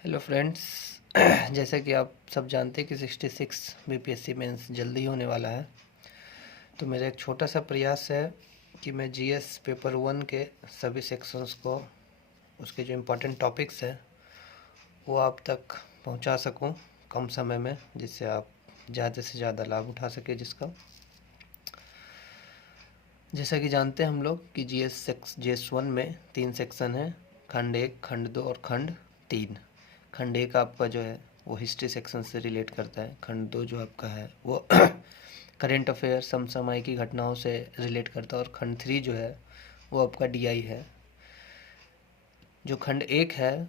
Hello friends. जैसा कि आप सब जानते हैं कि 66 बीपीएससी मेंस जल्दी होने वाला है, तो मेरा एक छोटा सा प्रयास है कि मैं जीएस पेपर 1 के सभी सेक्शंस को, उसके जो इम्पोर्टेंट टॉपिक्स हैं वो आप तक पहुंचा सकूं कम समय में, जिससे आप ज़्यादा से ज़्यादा लाभ उठा सकें जिसका। जैसा कि जानते हैं हम लोग कि जीएस 1 में 3 सेक्शन हैं, खंड 1, खंड 2 और खंड 3। खंड 1 आपका जो है वो हिस्ट्री सेक्शन से रिलेट करता है। खंड 2 जो आपका है वो करेंट अफेयर समसामयिक घटनाओं से रिलेट करता है। और खंड 3 जो है वो आपका डीआई है। जो खंड 1 है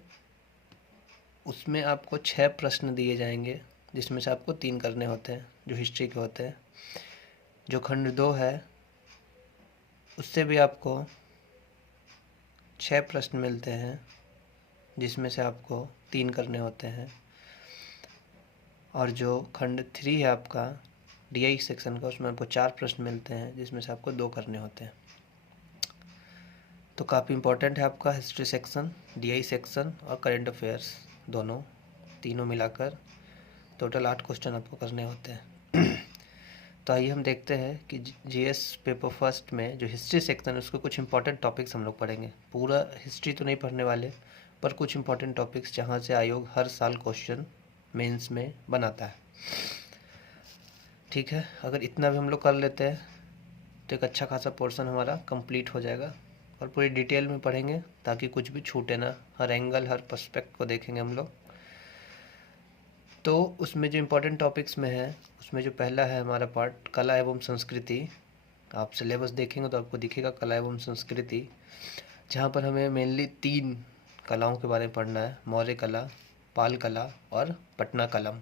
उसमें आपको 6 प्रश्न दिए जाएंगे, जिसमें से आपको 3 करने होते हैं जो हिस्ट्री के होते हैं। जो खंड 2 है उससे भी आपको 6 प्रश्न मिलते हैं, जिसमें से आपको 3 करने होते हैं। और जो खंड 3 है आपका डीआई सेक्शन का, उसमें आपको 4 प्रश्न मिलते हैं, जिसमें से आपको 2 करने होते हैं। तो काफ़ी इम्पोर्टेंट है आपका हिस्ट्री सेक्शन, डीआई सेक्शन और करंट अफेयर्स तीनों मिलाकर टोटल 8 क्वेश्चन आपको करने होते हैं। तो आइए हम देखते हैं कि जीएस पेपर फर्स्ट में जो हिस्ट्री सेक्शन है उसके कुछ इंपॉर्टेंट टॉपिक्स हम लोग पढ़ेंगे। पूरा हिस्ट्री तो नहीं पढ़ने वाले, पर कुछ इंपॉर्टेंट टॉपिक्स जहाँ से आयोग हर साल क्वेश्चन मेंस में बनाता है। ठीक है, अगर इतना भी हम लोग कर लेते हैं तो एक अच्छा खासा पोर्शन हमारा कंप्लीट हो जाएगा। और पूरी डिटेल में पढ़ेंगे ताकि कुछ भी छूटे ना, हर एंगल हर पर्सपेक्ट को देखेंगे हम लोग। तो उसमें जो इम्पोर्टेंट टॉपिक्स में है, उसमें जो पहला है हमारा पार्ट कला एवं संस्कृति। आप सिलेबस देखेंगे तो आपको दिखेगा कला एवं संस्कृति, जहाँ पर हमें मेनली 3 कलाओं के बारे में पढ़ना है, मौर्य कला, पाल कला और पटना कलम।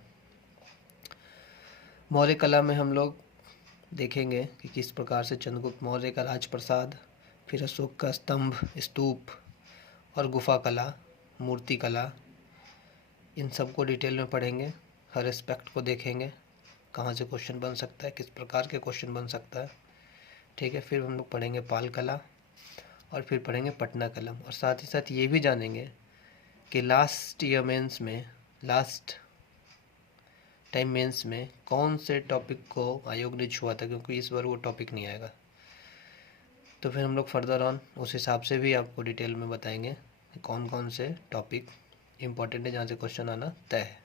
मौर्य कला में हम लोग देखेंगे कि किस प्रकार से चंद्रगुप्त मौर्य का राजप्रसाद, फिर अशोक का स्तंभ, स्तूप और गुफा कला, मूर्ति कला, इन सब को डिटेल में पढ़ेंगे। हर एस्पेक्ट को देखेंगे, कहाँ से क्वेश्चन बन सकता है, किस प्रकार के क्वेश्चन बन सकता है। ठीक है, फिर हम लोग पढ़ेंगे पाल कला और फिर पढ़ेंगे पटना कलम। और साथ ही साथ ये भी जानेंगे कि लास्ट टाइम मेंस में कौन से टॉपिक को आयोग ने छुआ था, क्योंकि इस बार वो टॉपिक नहीं आएगा। तो फिर हम लोग फर्दर ऑन उस हिसाब से भी आपको डिटेल में बताएंगे कि कौन कौन से टॉपिक इम्पॉर्टेंट है जहाँ से क्वेश्चन आना तय है।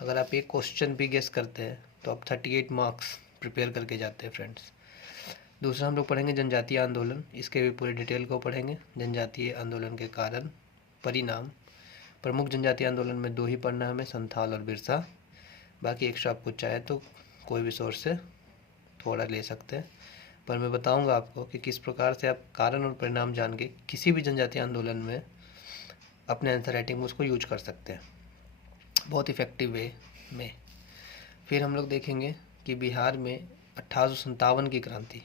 अगर आप एक क्वेश्चन भी गेस करते हैं तो आप 38 मार्क्स प्रिपेयर करके जाते हैं फ्रेंड्स। दूसरा हम लोग पढ़ेंगे जनजातीय आंदोलन, इसके भी पूरी डिटेल को पढ़ेंगे। जनजातीय आंदोलन के कारण, परिणाम। प्रमुख जनजातीय आंदोलन में 2 ही पढ़ना है हमें, संथाल और बिरसा। बाकी एक्स्ट्रा आपको चाहे तो कोई भी सोर्स से थोड़ा ले सकते हैं, पर मैं बताऊंगा आपको कि किस प्रकार से आप कारण और परिणाम जान के किसी भी जनजातीय आंदोलन में अपने आंसर राइटिंग में उसको यूज कर सकते हैं बहुत इफ़ेक्टिव वे में। फिर हम लोग देखेंगे कि बिहार में 1857 की क्रांति,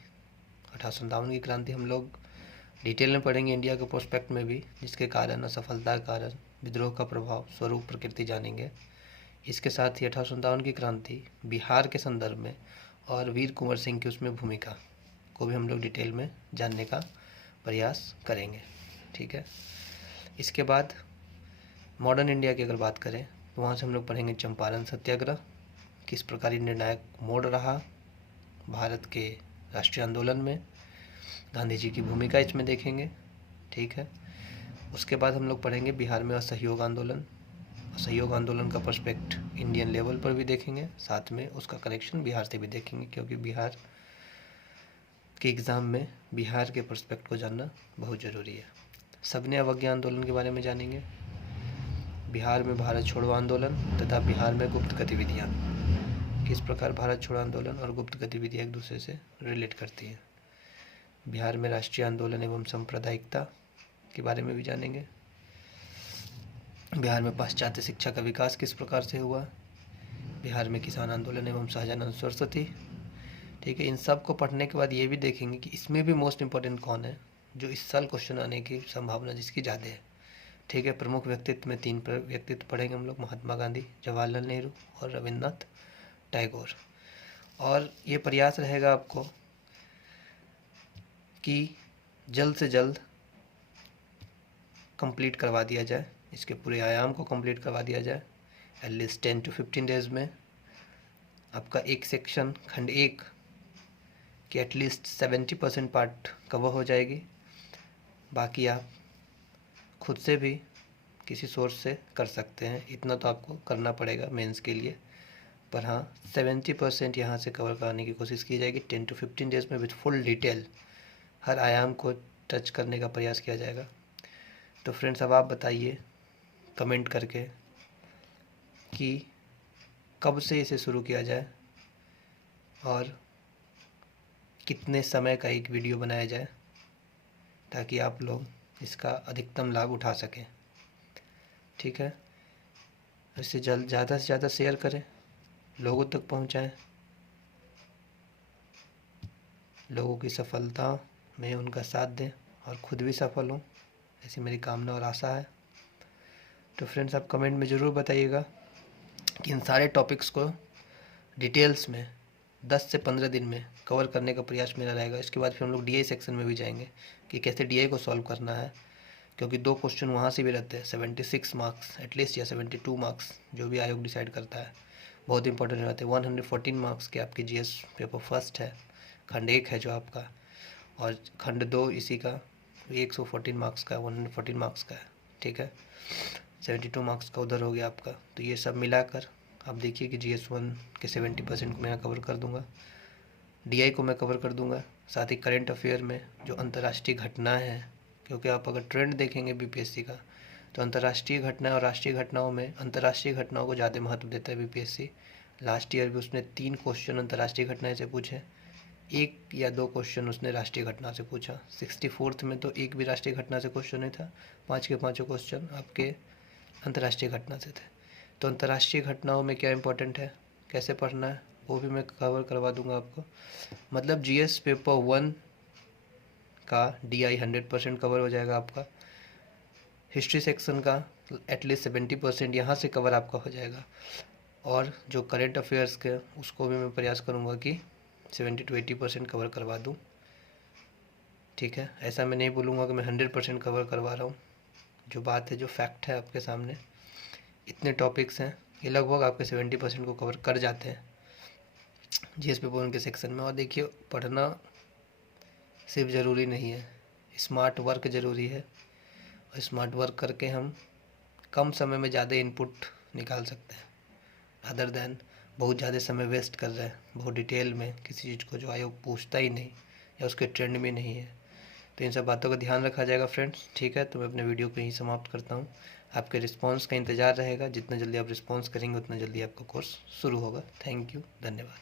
1857 की क्रांति हम लोग डिटेल में पढ़ेंगे, इंडिया के प्रोस्पेक्ट में भी, जिसके कारण, असफलता के कारण, विद्रोह का प्रभाव, स्वरूप, प्रकृति जानेंगे। इसके साथ ही 1857 की क्रांति बिहार के संदर्भ में और वीर कुंवर सिंह की उसमें भूमिका को भी हम लोग डिटेल में जानने का प्रयास करेंगे। ठीक है, इसके बाद मॉडर्न इंडिया की अगर बात करें तो वहाँ से हम लोग पढ़ेंगे चंपारण सत्याग्रह, किस प्रकार निर्णायक मोड़ रहा भारत के राष्ट्रीय आंदोलन में, गांधी जी की भूमिका इसमें देखेंगे। ठीक है, उसके बाद हम लोग पढ़ेंगे बिहार में असहयोग आंदोलन। असहयोग आंदोलन का पर्सपेक्ट इंडियन लेवल पर भी देखेंगे, साथ में उसका कनेक्शन बिहार से भी देखेंगे, क्योंकि बिहार के एग्ज़ाम में बिहार के पर्सपेक्ट को जानना बहुत ज़रूरी है। सविनय अवज्ञा आंदोलन के बारे में जानेंगे, बिहार में भारत छोड़ो आंदोलन तथा बिहार में गुप्त गतिविधियाँ, किस प्रकार भारत छोड़ो आंदोलन और गुप्त गतिविधियाँ एक दूसरे से रिलेट करती हैं। बिहार में राष्ट्रीय आंदोलन एवं सांप्रदायिकता के बारे में भी जानेंगे। बिहार में पाश्चात्य शिक्षा का विकास किस प्रकार से हुआ, बिहार में किसान आंदोलन एवं शाहजहां सरस्वती। ठीक है, इन सब को पढ़ने के बाद ये भी देखेंगे कि इसमें भी मोस्ट इम्पॉर्टेंट कौन है, जो इस साल क्वेश्चन आने की संभावना जिसकी ज़्यादा है। ठीक है, प्रमुख व्यक्तित्व में 3 व्यक्तित्व पढ़ेंगे हम लोग, महात्मा गांधी, जवाहरलाल नेहरू और रविन्द्रनाथ टैगोर। और ये प्रयास रहेगा आपको कि जल्द से जल्द कंप्लीट करवा दिया जाए, इसके पूरे आयाम को कंप्लीट करवा दिया जाए एटलीस्ट 10 to 15 डेज़ में। आपका एक सेक्शन खंड 1 की एटलीस्ट 70% पार्ट कवर हो जाएगी। बाकी आप खुद से भी किसी सोर्स से कर सकते हैं, इतना तो आपको करना पड़ेगा मेंस के लिए। पर हाँ, 70% यहाँ से कवर कराने की कोशिश की जाएगी 10 to 15 डेज़ में विथ फुल डिटेल। हर आयाम को टच करने का प्रयास किया जाएगा। तो फ्रेंड्स, अब आप बताइए कमेंट करके कि कब से इसे शुरू किया जाए और कितने समय का एक वीडियो बनाया जाए ताकि आप लोग इसका अधिकतम लाभ उठा सकें। ठीक है, इसे ज़्यादा से ज़्यादा शेयर करें, लोगों तक पहुंचाएं। लोगों की सफलता में उनका साथ दें और ख़ुद भी सफल हों, ऐसी मेरी कामना और आशा है। तो फ्रेंड्स, आप कमेंट में ज़रूर बताइएगा कि इन सारे टॉपिक्स को डिटेल्स में 10 से 15 दिन में कवर करने का प्रयास मेरा रहेगा। इसके बाद फिर हम लोग DI सेक्शन में भी जाएंगे कि कैसे DI को सॉल्व करना है, क्योंकि 2 क्वेश्चन वहाँ से भी रहते हैं 76 मार्क्स एटलीस्ट या 72 मार्क्स, जो भी आयोग डिसाइड करता है, बहुत इंपॉर्टेंट रहते हैं। 114 मार्क्स के आपके GS पेपर फर्स्ट है, खंड 1 है जो आपका, और खंड 2 इसी का 114 मार्क्स का, 114 मार्क्स का है। ठीक है, 72 मार्क्स का उधर हो गया आपका। तो ये सब मिलाकर आप देखिए कि GS1 के 70% को मैं कवर कर दूंगा, DI को मैं कवर कर दूंगा, साथ ही करंट अफेयर में जो अंतर्राष्ट्रीय घटनाएं हैं, क्योंकि आप अगर ट्रेंड देखेंगे BPSC का तो अंतर्राष्ट्रीय घटनाएं और राष्ट्रीय घटनाओं में अंतर्राष्ट्रीय घटनाओं को ज़्यादा महत्व देता है BPSC। लास्ट ईयर भी उसने 3 क्वेश्चन अंतर्राष्ट्रीय घटनाएं से पूछे, 1 या 2 क्वेश्चन उसने राष्ट्रीय घटना से पूछा। 64th में तो एक भी राष्ट्रीय घटना से क्वेश्चन नहीं था, 5 के 5 क्वेश्चन आपके अंतर्राष्ट्रीय घटना से थे। तो अंतर्राष्ट्रीय घटनाओं में क्या इंपॉर्टेंट है, कैसे पढ़ना है, वो भी मैं कवर करवा दूंगा आपको। मतलब GS पेपर 1 का DI 100% कवर हो जाएगा आपका। हिस्ट्री सेक्शन का एटलीस्ट 70% यहाँ से कवर आपका हो जाएगा, और जो करंट अफेयर्स के उसको भी मैं प्रयास करूँगा कि 70 to 80% कवर करवा दूँ। ठीक है, ऐसा मैं नहीं बोलूँगा कि मैं 100% कवर करवा रहा हूँ। जो बात है, जो फैक्ट है आपके सामने, इतने टॉपिक्स हैं, ये लगभग आपके 70% को कवर कर जाते हैं GS पेपर 1 के सेक्शन में। और देखिए, पढ़ना सिर्फ ज़रूरी नहीं है, स्मार्ट वर्क ज़रूरी है, और स्मार्ट वर्क करके हम कम समय में ज़्यादा इनपुट निकाल सकते हैं, अदर दैन बहुत ज़्यादा समय वेस्ट कर रहे हैं बहुत डिटेल में किसी चीज़ को जो आयोग पूछता ही नहीं या उसके ट्रेंड में नहीं है। तो इन सब बातों का ध्यान रखा जाएगा फ्रेंड्स। ठीक है, तो मैं अपने वीडियो को यहीं समाप्त करता हूँ। आपके रिस्पांस का इंतज़ार रहेगा, जितना जल्दी आप रिस्पांस करेंगे उतना जल्दी आपका कोर्स शुरू होगा। थैंक यू, धन्यवाद।